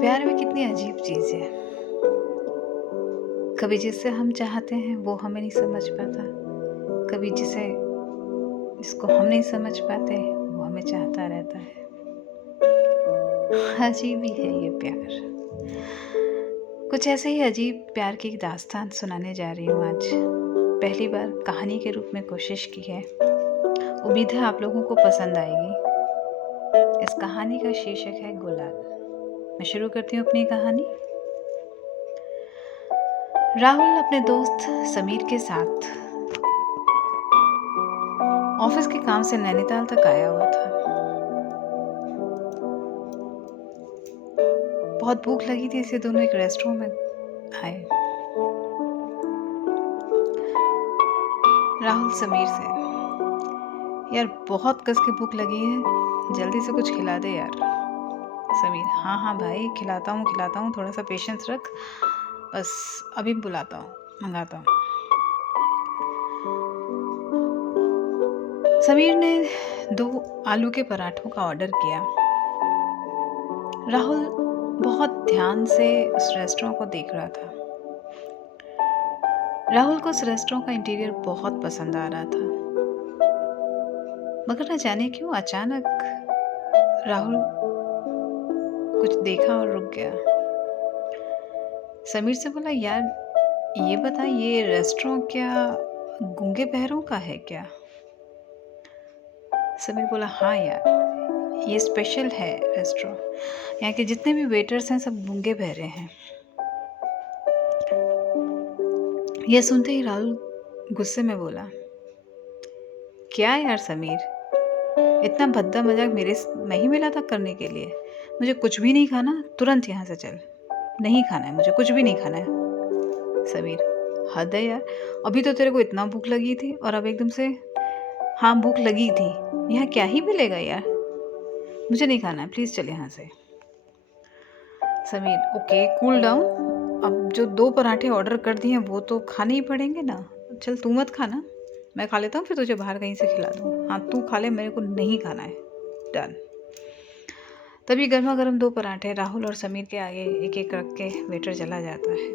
प्यार भी कितनी अजीब चीज़ है। कभी जिसे हम चाहते हैं वो हमें नहीं समझ पाता, कभी जिसको हम नहीं समझ पाते वो हमें चाहता रहता है। अजीब ही है ये प्यार। कुछ ऐसे ही अजीब प्यार की दास्तान सुनाने जा रही हूँ आज। पहली बार कहानी के रूप में कोशिश की है। उम्मीद है आप लोगों को पसंद आएगी। इस कहानी का शीर्षक है गुलाल। मैं शुरू करती हूँ अपनी कहानी। राहुल अपने दोस्त समीर के साथ ऑफिस के काम से नैनीताल तक आया हुआ था। बहुत भूख लगी थी, इसलिए दोनों एक रेस्टोरेंट में आए। राहुल समीर से, यार बहुत कस के भूख लगी है, जल्दी से कुछ खिला दे यार। समीर, हाँ हाँ भाई, खिलाता हूँ, थोड़ा सा पेशेंस रख, बस अभी बुलाता हूँ, मंगाता हूँ। समीर ने 2 आलू के पराठों का ऑर्डर किया। राहुल बहुत ध्यान से उस रेस्टोरेंट को देख रहा था। राहुल को उस रेस्टोरेंट का इंटीरियर बहुत पसंद आ रहा था, मगर न जाने क्यों अचानक राहुल कुछ देखा और रुक गया। समीर से बोला, यार ये बता, ये रेस्टोरेंट क्या गूंगे बहरों का है क्या? समीर बोला, हाँ यार, ये स्पेशल है रेस्टोरेंट। यहाँ के जितने भी वेटर्स हैं सब गूंगे बहरे हैं। यह सुनते ही राहुल गुस्से में बोला, क्या यार समीर, इतना भद्दा मजाक मेरे में ही मिला था करने के लिए? मुझे कुछ भी नहीं खाना, तुरंत यहाँ से चल। नहीं खाना है मुझे, कुछ भी नहीं खाना है। समीर, हद है यार, अभी तो तेरे को इतना भूख लगी थी और अब एकदम से हाँ भूख लगी थी। यहाँ क्या ही मिलेगा यार, मुझे नहीं खाना है, प्लीज़ चल यहाँ से। समीर, ओके कूल डाउन, अब जो 2 पराठे ऑर्डर कर दिए हैं वो तो खाने ही पड़ेंगे ना। चल तू मत खाना, मैं खा लेता हूँ, फिर तुझे बाहर कहीं से खिला दूँ। हाँ तू खा ले, मेरे को नहीं खाना है। डन। तभी गर्मा गर्म 2 पराठे राहुल और समीर के आगे एक एक रख के वेटर चला जाता है।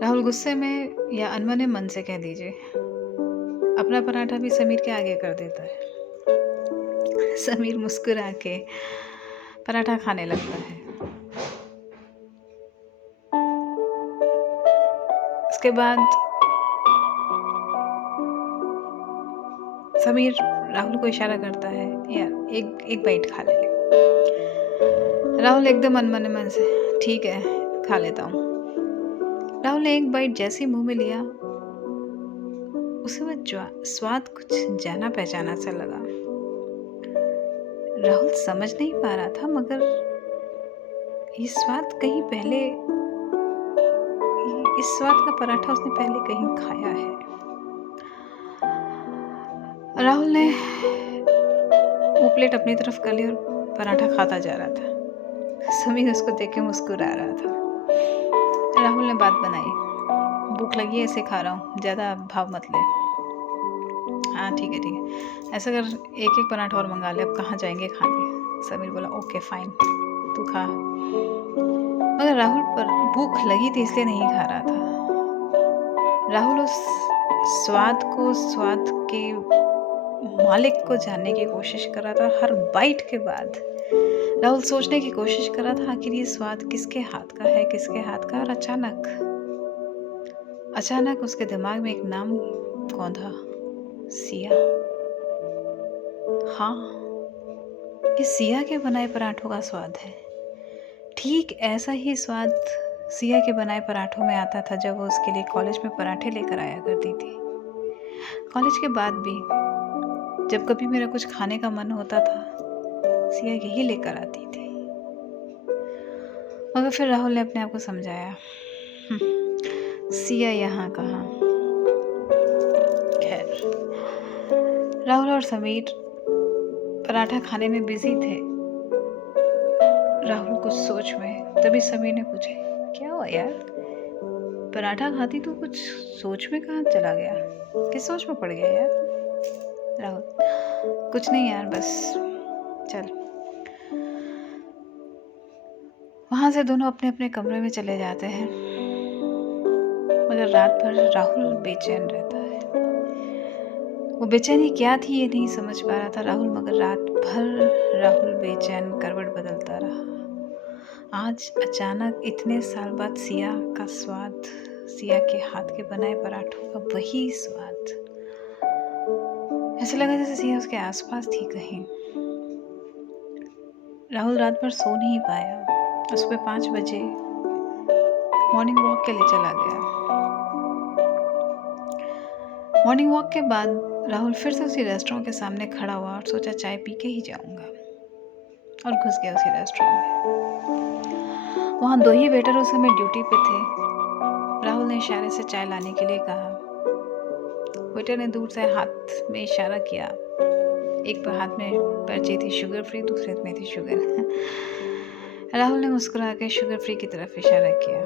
राहुल गुस्से में या अनमने मन से कह दीजिए अपना पराठा भी समीर के आगे कर देता है। समीर मुस्कुरा के पराठा खाने लगता है। उसके बाद समीर राहुल को इशारा करता है, यार एक बाइट खा ले। राहुल एकदम अनमने मन से, ठीक है खा लेता हूँ। राहुल ने एक बाइट जैसे मुंह में लिया, उसे वह स्वाद कुछ जाना पहचाना सा लगा। राहुल समझ नहीं पा रहा था, मगर ये स्वाद कहीं पहले, इस स्वाद का पराठा उसने पहले कहीं खाया है। राहुल ने वो प्लेट अपनी तरफ कर ली और पराठा खाता जा रहा था। समीर उसको देख के मुस्कुरा रहा था। राहुल ने बात बनाई, भूख लगी है ऐसे खा रहा हूँ, ज़्यादा भाव मत ले। हाँ ठीक है, ऐसा कर एक एक पराठा और मंगा ले, अब कहाँ जाएंगे खाने। समीर बोला, ओके फाइन, तू खा। मगर राहुल पर भूख लगी थी इसलिए नहीं खा रहा था। राहुल उस स्वाद के मालिक को जानने की कोशिश कर रहा था। हर बाइट के बाद राहुल सोचने की कोशिश कर रहा था, आखिर ये स्वाद किसके हाथ का है, किसके हाथ का। और अचानक उसके दिमाग में एक नाम कौंधा, सिया। हाँ, ये सिया के बनाए पराठों का स्वाद है। ठीक ऐसा ही स्वाद सिया के बनाए पराठों में आता था जब वो उसके लिए कॉलेज में पराठे लेकर आया करती थी। कॉलेज के बाद भी जब कभी मेरा कुछ खाने का मन होता था, सिया यही लेकर आती थी। मगर फिर राहुल ने अपने आप को समझाया, सिया यहाँ कहाँ। खैर, राहुल और समीर पराठा खाने में बिजी थे। राहुल कुछ सोच में, तभी समीर ने पूछा, क्या हुआ यार, पराठा खाती तो कुछ सोच में कहाँ चला गया, किस सोच में पड़ गया यार? राहुल, कुछ नहीं यार, बस चल। वहाँ से दोनों अपने अपने कमरे में चले जाते हैं, मगर रात भर राहुल बेचैन रहता है। वो बेचैनी क्या थी ये नहीं समझ पा रहा था राहुल, मगर रात भर राहुल बेचैन करवट बदलता रहा। आज अचानक इतने साल बाद सिया का स्वाद, सिया के हाथ के बनाए पराठों का वही स्वाद, ऐसा लगा जैसे सिया उसके आसपास थी कहीं। राहुल रात भर सो नहीं पाया और सुबह 5 बजे मॉर्निंग वॉक के लिए चला गया। मॉर्निंग वॉक के बाद राहुल फिर से उसी रेस्टोरेंट के सामने खड़ा हुआ और सोचा चाय पी के ही जाऊंगा, और घुस गया उसी रेस्टोरेंट में। वहाँ 2 ही वेटर उस समय ड्यूटी पे थे। राहुल ने इशारे से चाय लाने के लिए कहा। वेटर ने दूर से हाथ में इशारा किया। एक पर हाथ में पर्ची थी शुगर फ्री, दूसरे में थी शुगर। राहुल ने मुस्कुरा के शुगर फ्री की तरफ इशारा किया।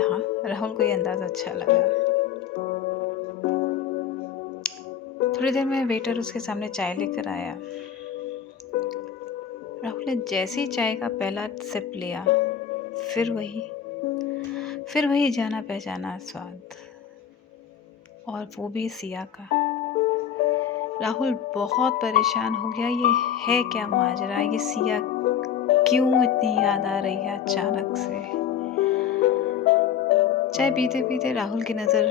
हाँ, राहुल को ये अंदाज़ा अच्छा लगा। थोड़ी देर में वेटर उसके सामने चाय लेकर आया। राहुल ने जैसे ही चाय का पहला सिप लिया, फिर वही जाना पहचाना स्वाद, और वो भी सिया का। राहुल बहुत परेशान हो गया। ये है क्या माजरा, ये सिया क्यों इतनी याद आ रही है अचानक से। चाय पीते पीते राहुल की नज़र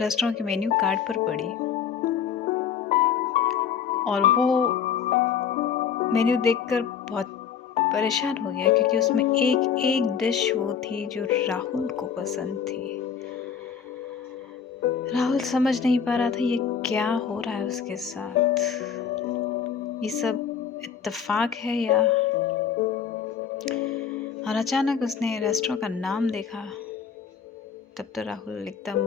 रेस्टोरेंट के मेन्यू कार्ड पर पड़ी, और वो मेन्यू देखकर बहुत परेशान हो गया, क्योंकि उसमें एक एक डिश वो थी जो राहुल को पसंद थी। राहुल समझ नहीं पा रहा था ये क्या हो रहा है उसके साथ। ये सब इत्तेफाक है या। और अचानक उसने रेस्टोरेंट का नाम देखा। तब तो राहुल एकदम,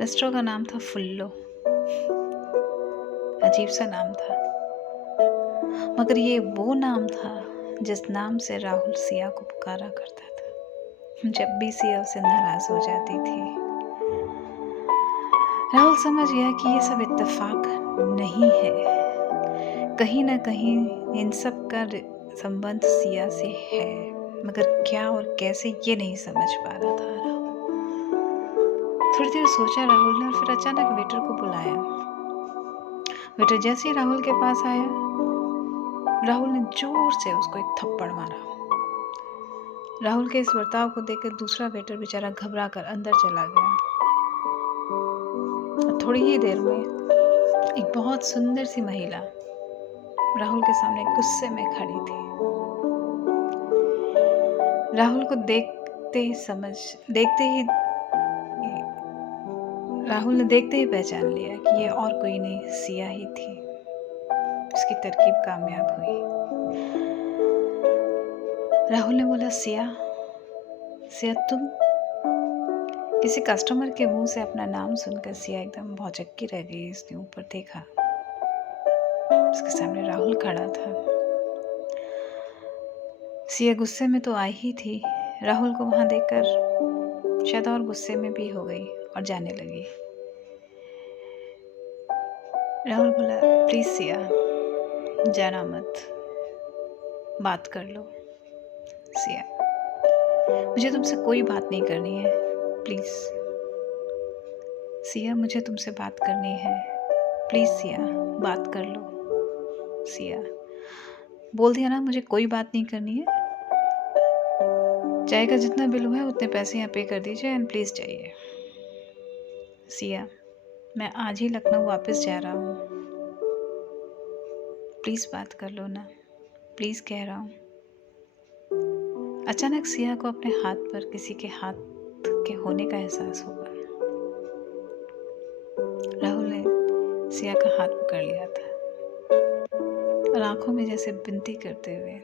रेस्टोरेंट का नाम था फुल्लो। अजीब सा नाम था, मगर ये वो नाम था जिस नाम से राहुल सिया को पुकारा करता था जब भी सिया उससे नाराज हो जाती थी। राहुल समझ गया कि ये सब इत्तेफाक नहीं है। कहीं ना कहीं इन सब का संबंध सिया से है, मगर क्या और कैसे ये नहीं समझ पा रहा था राहुल। थोड़ी देर सोचा राहुल ने, और फिर अचानक वेटर को बुलाया। वेटर जैसे ही राहुल के पास आया, राहुल ने जोर से उसको एक थप्पड़ मारा। राहुल के इस बर्ताव को देखकर दूसरा वेटर बेचारा घबरा कर अंदर चला गया। थोड़ी ही देर में एक बहुत सुंदर सी महिला राहुल के सामने गुस्से में खड़ी थी। राहुल को राहुल ने देखते ही पहचान लिया कि ये और कोई नहीं, सिया ही थी। उसकी तरकीब कामयाब हुई। राहुल ने बोला, सिया तुम। किसी कस्टमर के मुंह से अपना नाम सुनकर सिया एकदम भौचक्की रह गई। उसने ऊपर देखा, उसके सामने राहुल खड़ा था। सिया गुस्से में तो आई ही थी, राहुल को वहां देखकर शायद और गुस्से में भी हो गई और जाने लगी। राहुल बोला, प्लीज सिया, जाना मत, बात कर लो। सिया, मुझे तुमसे कोई बात नहीं करनी है, प्लीज। सिया, मुझे तुमसे बात करनी है, प्लीज सिया, बात कर लो। सिया, बोल दिया ना, मुझे कोई बात नहीं करनी है। चाय का जितना बिल हुआ है उतने पैसे यहाँ पे कर दीजिए, एंड प्लीज जाइए। सिया, मैं आज ही लखनऊ वापस जा रहा हूँ, प्लीज बात कर लो ना, प्लीज कह रहा हूँ। अचानक सिया को अपने हाथ पर किसी के हाथ के होने का एहसास हुआ। राहुल ने सिया का हाथ पकड़ लिया था और आंखों में जैसे विनती करते हुए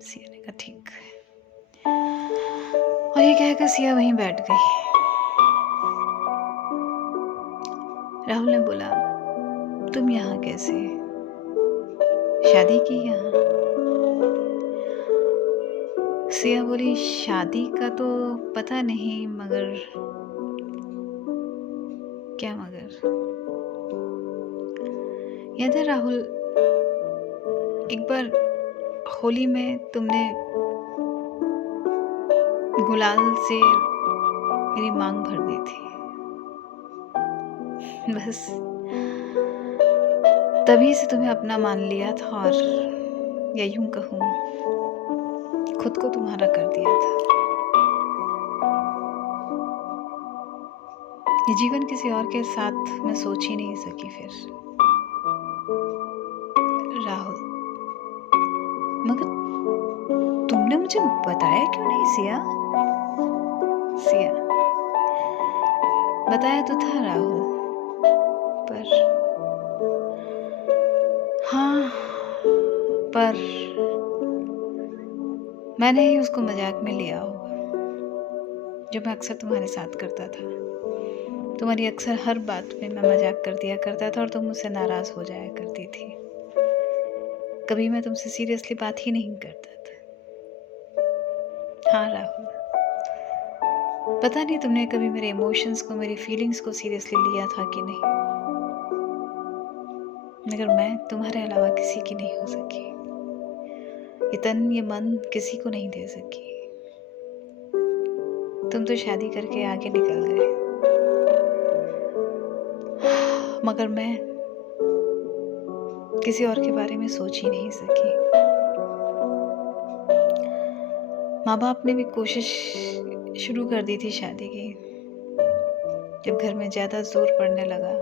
सिया ने कहा, ठीक है। और ये कहकर सिया वहीं बैठ गई। राहुल ने बोला, तुम यहाँ कैसे, शादी की यहाँ? सिया बोली, शादी का तो पता नहीं, मगर क्या मगर? याद है राहुल, एक बार होली में तुमने गुलाल से मेरी मांग भर दी थी। बस तभी से तुम्हें अपना मान लिया था और या यूं कहूँ खुद को तुम्हारा कर दिया था। ये जीवन किसी और के साथ मैं सोच ही नहीं सकी फिर। राहुल, मगर तुमने मुझे बताया क्यों नहीं सिया? सिया, बताया तो था राहुल, पर हाँ, पर मैंने ही उसको मजाक में लिया होगा, जो मैं अक्सर तुम्हारे साथ करता था। तुम्हारी अक्सर हर बात में मैं मजाक कर दिया करता था और तुम मुझसे नाराज हो जाया करती थी। कभी मैं तुमसे सीरियसली बात ही नहीं करता था। हाँ राहुल, पता नहीं तुमने कभी मेरे इमोशंस को, मेरी फीलिंग्स को सीरियसली लिया था कि नहीं, मगर मैं तुम्हारे अलावा किसी की नहीं हो सकी। ये तन, ये मन किसी को नहीं दे सकी। तुम तो शादी करके आगे निकल गए, मगर मैं किसी और के बारे में सोच ही नहीं सकी। माँ बाप ने भी कोशिश शुरू कर दी थी शादी की, जब घर में ज़्यादा जोर पड़ने लगा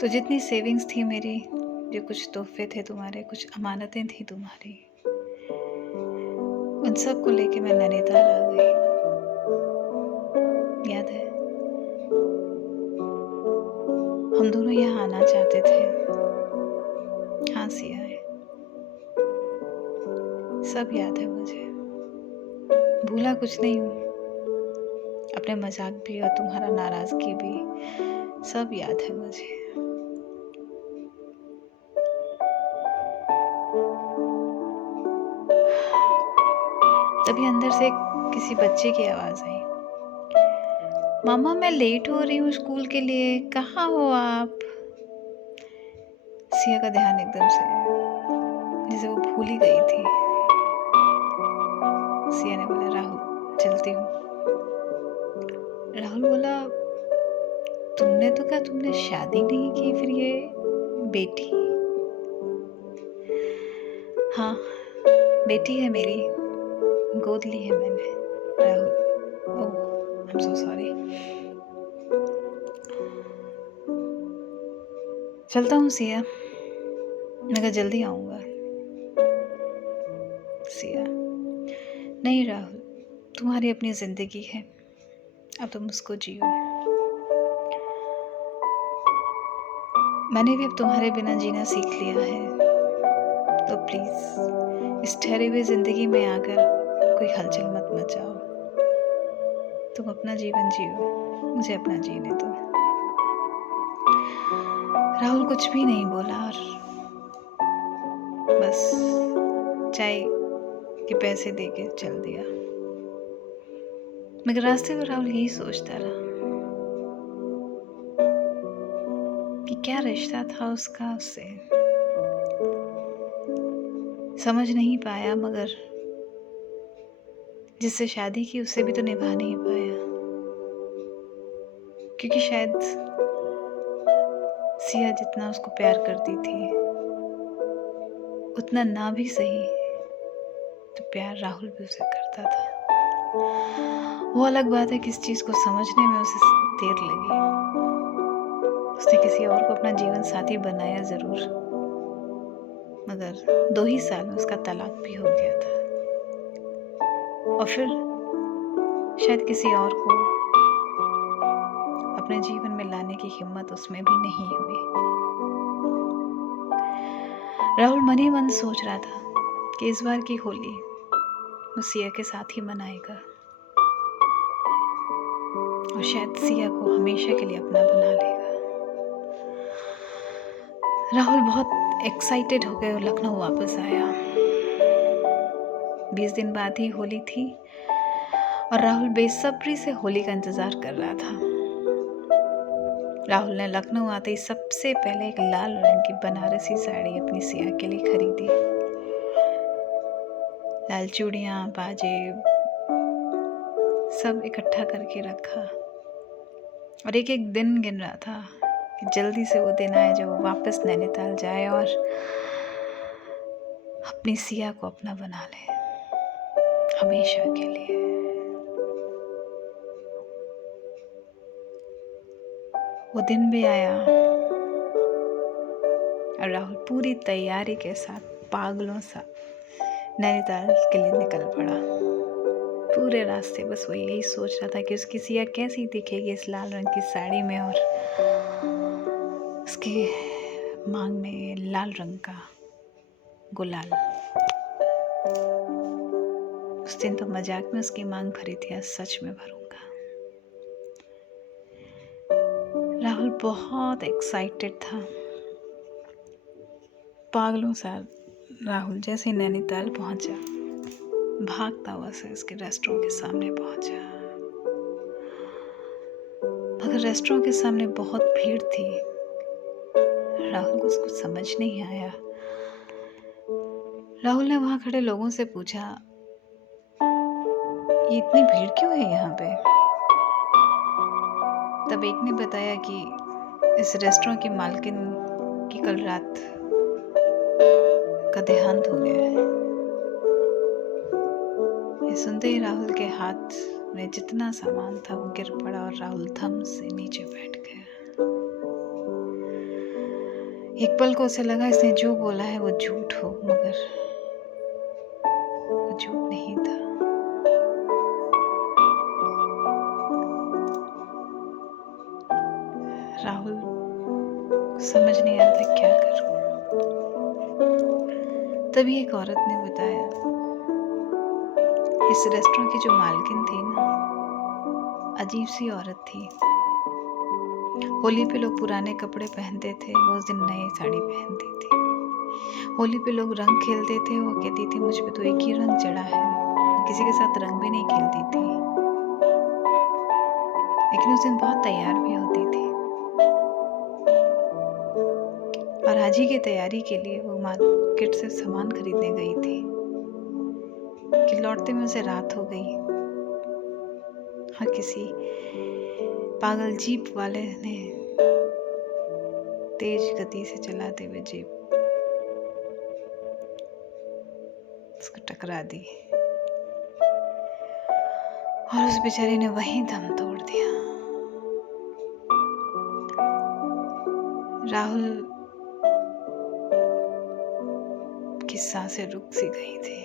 तो जितनी सेविंग्स थी मेरी, जो कुछ तोहफे थे तुम्हारे, कुछ अमानतें थी तुम्हारी, उन सब को लेके मैं नैनीताल आ गई। याद है, हम दोनों यहाँ आना चाहते थे। हाँ सिया है, सब याद है मुझे, भूला कुछ नहीं हूँ। अपने मजाक भी और तुम्हारा नाराजगी भी सब याद है मुझे। तभी अंदर से किसी बच्चे की आवाज आई, मामा मैं लेट हो रही हूँ स्कूल के लिए, कहाँ हो आप? सिया का ध्यान एकदम से जैसे वो भूल ही गई थी। सिया ने बोला, राहुल चलती हूँ। राहुल बोला, तुमने तो कहा तुमने शादी नहीं की, फिर ये बेटी? हाँ, बेटी है मेरी, गोद ली है मैंने। राहुल, ओह आई एम सो सॉरी। चलता हूँ सिया, मगर जल्दी आऊँगा। सिया, नहीं राहुल, तुम्हारी अपनी जिंदगी है, अब तुम उसको जियो। मैंने भी अब तुम्हारे बिना जीना सीख लिया है, तो प्लीज इस ठहरी हुई जिंदगी में आकर कोई हलचल मत मचाओ। तुम अपना जीवन जियो, मुझे अपना जीने दो। राहुल कुछ भी नहीं बोला और बस चाय के पैसे देके चल दिया। मगर रास्ते में राहुल यही सोचता रहा कि क्या रिश्ता था उसका उससे। समझ नहीं पाया, मगर जिससे शादी की उससे भी तो निभा नहीं पाया, क्योंकि शायद सिया जितना उसको प्यार करती थी उतना ना भी सही तो प्यार राहुल भी उसे करता था। वो अलग बात है कि इस चीज को समझने में उसे देर लगी। उसने किसी और को अपना जीवन साथी बनाया जरूर, मगर 2 ही साल में उसका तलाक भी हो गया था और फिर शायद किसी और को अपने जीवन में लाने की हिम्मत उसमें भी नहीं हुई। राहुल मन ही मन सोच रहा था कि इस बार की होली वो सिया के साथ ही मनाएगा और शायद सिया को हमेशा के लिए अपना बना लेगा। राहुल बहुत एक्साइटेड हो गए और लखनऊ वापस आया। 20 दिन बाद ही होली थी और राहुल बेसब्री से होली का इंतजार कर रहा था। राहुल ने लखनऊ आते ही सबसे पहले एक लाल रंग की बनारसी साड़ी अपनी सिया के लिए खरीदी। लाल चूड़ियाँ, पाजेब सब इकट्ठा करके रखा और एक एक दिन गिन रहा था कि जल्दी से वो दिन आए जब वो वापस नैनीताल जाए और अपनी सिया को अपना बना ले हमेशा के लिए। वो दिन भी आया और राहुल पूरी तैयारी के साथ पागलों सा नैनीताल के लिए निकल पड़ा। पूरे रास्ते बस वो यही सोच रहा था कि उसकी सिया कैसी दिखेगी इस लाल रंग की साड़ी में और उसके मांग में लाल रंग का गुलाल। उस दिन तो मजाक में उसकी मांग भरी थी, आज सच में भरूंगा। राहुल बहुत एक्साइटेड था। पागलों सा राहुल जैसे नैनीताल पहुंचा, भागता हुआ से उसके रेस्टोरेंट के सामने पहुंचा, मगर रेस्टोरेंट के सामने बहुत भीड़ थी। राहुल को कुछ समझ नहीं आया। राहुल ने वहां खड़े लोगों से पूछा, ये इतनी भीड़ क्यों है यहाँ पे? तब एक ने बताया कि इस रेस्टोरेंट की मालकिन की कल रात का देहांत हो गया है। ये सुनते ही राहुल के हाथ में जितना सामान था वो गिर पड़ा और राहुल थम से नीचे बैठ गया। एक पल को उसे लगा इसने जो बोला है वो झूठ हो, मगर वो झूठ नहीं था। राहुल समझ नहीं आ रहा था क्या करूं। तभी एक औरत ने बताया, इस रेस्टोरेंट की जो मालकिन थी ना, अजीब सी औरत थी। होली पे लोग पुराने कपड़े पहनते थे, वो उस दिन नई साड़ी पहनती थी। होली पे लोग रंग खेलते थे, वो कहती थी मुझ पे तो एक ही रंग चढ़ा है, किसी के साथ रंग भी नहीं खेलती थी। लेकिन उस दिन बहुत तैयार भी होती थी और आज ही की तैयारी के लिए वो मार्केट से सामान खरीदने गई थी कि लौटते में उसे रात हो गई और किसी पागल जीप वाले ने तेज गति से चलाते हुए जीप उसको टकरा दी और उस बेचारे ने वहीं दम तोड़ दिया। राहुल की सांसें रुक सी गई थी।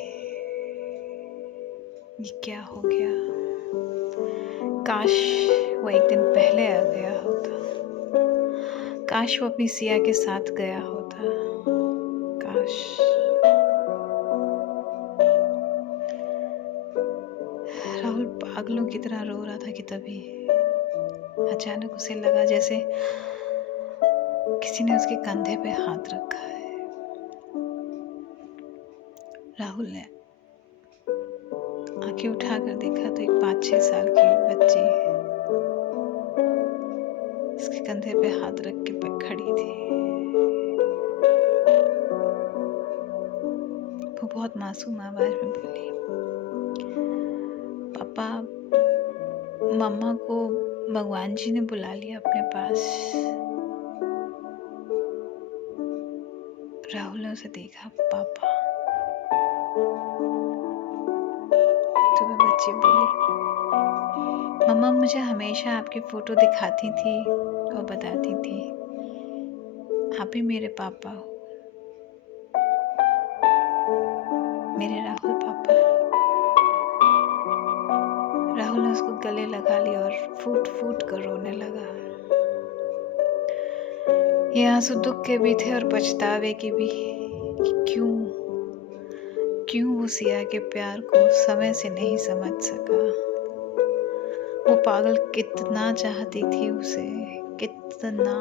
ये क्या हो गया? काश वो एक दिन पहले आ गया होता, काश वो अपनी सिया के साथ गया होता, काश। राहुल पागलों की तरह रो रहा था कि तभी अचानक उसे लगा जैसे किसी ने उसके कंधे पे हाथ रखा है। राहुल ने आंखें उठाकर देखा तो एक 5-6 साल की बच्ची उसके कंधे पे हाथ रख के खड़ी थी। वो बहुत मासूम आवाज में बोली, पापा, मम्मा को भगवान जी ने बुला लिया अपने पास। राहुल ने उसे देखा, पापा। तो वह बच्ची बोली, मम्मा मुझे हमेशा आपकी फोटो दिखाती थी और बताती थी आप ही मेरे पापा हो, मेरे राहुल पापा। राहुल ने उसको गले लगा लिया और फूट फूट कर रोने लगा। ये आंसू दुख के भी थे और पछतावे के भी कि क्यों वो सिया के प्यार को समय से नहीं समझ सका। वो पागल कितना चाहती थी उसे, कितना।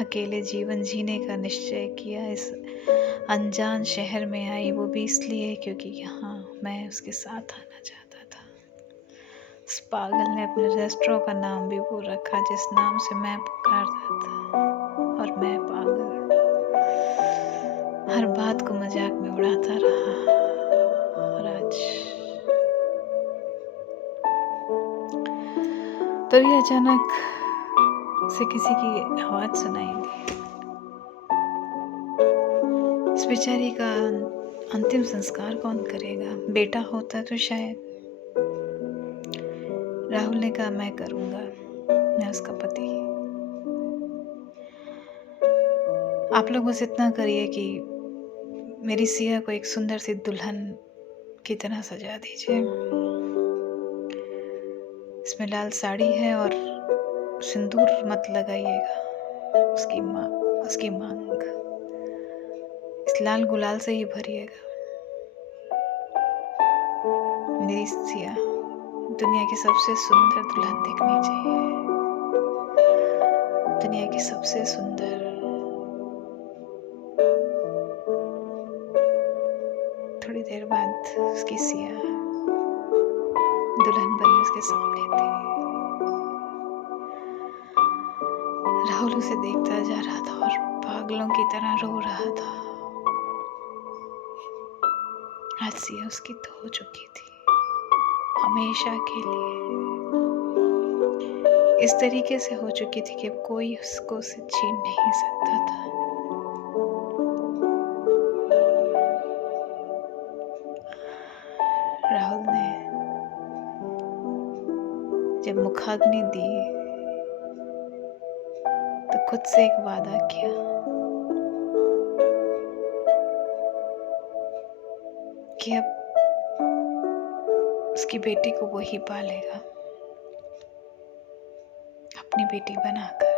अकेले जीवन जीने का निश्चय किया, इस अनजान शहर में आई, वो भी इसलिए क्योंकि यहाँ मैं उसके साथ आना चाहता था। उस पागल ने अपने रेस्टोरेंट का नाम भी वो रखा जिस नाम से मैं पुकारता था। और मैं पागल हर बात को मजाक में उड़ाता रहा। और आज तभी अचानक से किसी की आवाज सुनाई दी। इस बेचारी का अंतिम संस्कार कौन करेगा? बेटा होता तो शायद। राहुल ने कहा, मैं करूंगा, मैं उसका पति। आप लोग बस इतना करिए कि मेरी सिया को एक सुंदर सी दुल्हन की तरह सजा दीजिए। इसमें लाल साड़ी है और सिंदूर मत लगाइएगा। उसकी मांग इस लाल गुलाल से ही भरिएगा। मेरी सिया दुनिया की सबसे सुंदर दुल्हन दिखनी चाहिए, दुनिया की सबसे सुंदर। थोड़ी देर बाद उसकी सिया दुल्हन बनी उसके सामने थी। राहुल उसे देखता जा रहा था और पागलों की तरह रो रहा था। आज सिया उसकी तो हो चुकी थी, हमेशा के लिए। इस तरीके से हो चुकी थी कि कोई उसको उसे छीन नहीं सकता था। राहुल ने जब मुखाग्नि दी तो खुद से एक वादा किया कि अब उसकी बेटी को वो ही पालेगा, अपनी बेटी बनाकर।